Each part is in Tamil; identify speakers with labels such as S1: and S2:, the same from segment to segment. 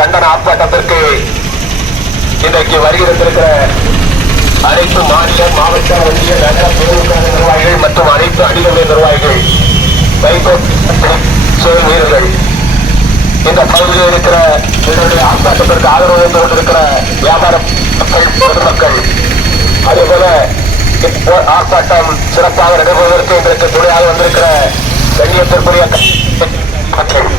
S1: கண்டன ஆர்ப்பாட்டத்திற்கு இன்றைக்கு வருகிறந்திருக்கிற அனைத்து மாநில மாவட்ட ஒன்றிய நகர திமுக நிர்வாகிகள் மற்றும் அனைத்து அணிகளுடைய நிர்வாகிகள் வைகோட் செயல் வீரர்கள். இந்த பகுதியில் இருக்கிற இதனுடைய ஆர்ப்பாட்டத்திற்கு ஆதரவு கொண்டிருக்கிற வியாபார மக்கள் பொதுமக்கள் அதே போல ஆர்ப்பாட்டம் சிறப்பாக நடைபெறுவதற்கு இன்றைக்கு துணையாக வந்திருக்கிற கண்ணியத்திற்குரிய மக்கள்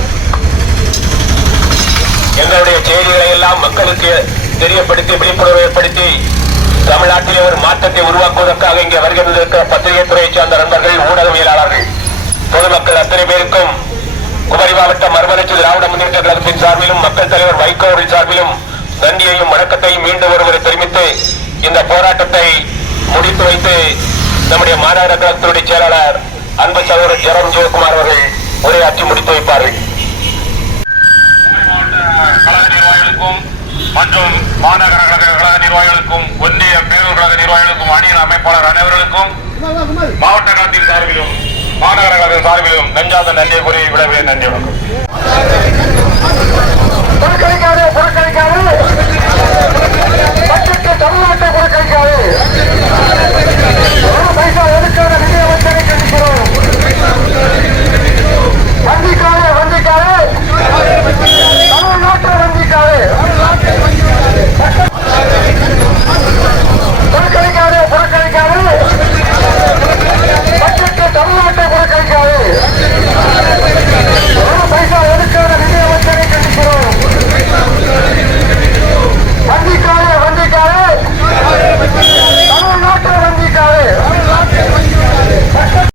S1: எங்களுடைய செய்திகளை எல்லாம் மக்களுக்கு தெரியப்படுத்தி விழிப்புணர்வு ஏற்படுத்தி தமிழ்நாட்டிலே ஒரு மாற்றத்தை உருவாக்குவதற்காக இங்கே வருகின்ற பத்திரிகை துறையை சார்ந்த நண்பர்கள் ஊடகவியலாளர்கள் பொதுமக்கள் அத்தனை பேருக்கும் குமரி மாவட்ட மறுமலர்ச்சி திராவிட முன்னேற்ற கழகத்தின் சார்பிலும் மக்கள் தலைவர் வைகோ அவர்கள் சார்பிலும் நன்றியையும் வணக்கத்தையும் மீண்டும் ஒருவரை தெரிவித்து இந்த போராட்டத்தை முடித்து வைத்து நம்முடைய மாநகர கழகத்தினுடைய செயலாளர் அன்பு சகோதரர் ஜெரம் ஜெயக்குமார் அவர்கள் உரையாற்றி முடித்து வைப்பார்கள்
S2: மாவட்ட கழக நிர்வாகிகளுக்கும் மற்றும் மாநகர கழக கழக நிர்வாகிகளுக்கும் ஒன்றிய பேரூர் கழக நிர்வாகிகளுக்கும் அணியின் அமைப்பாளர் அனைவர்களுக்கும் மாவட்ட கழகத்தின் சார்பிலும் மாநகர கழகத்தின் சார்பிலும் நெஞ்சாத நன்றி கூறி விடவே நன்றி வணக்கம்.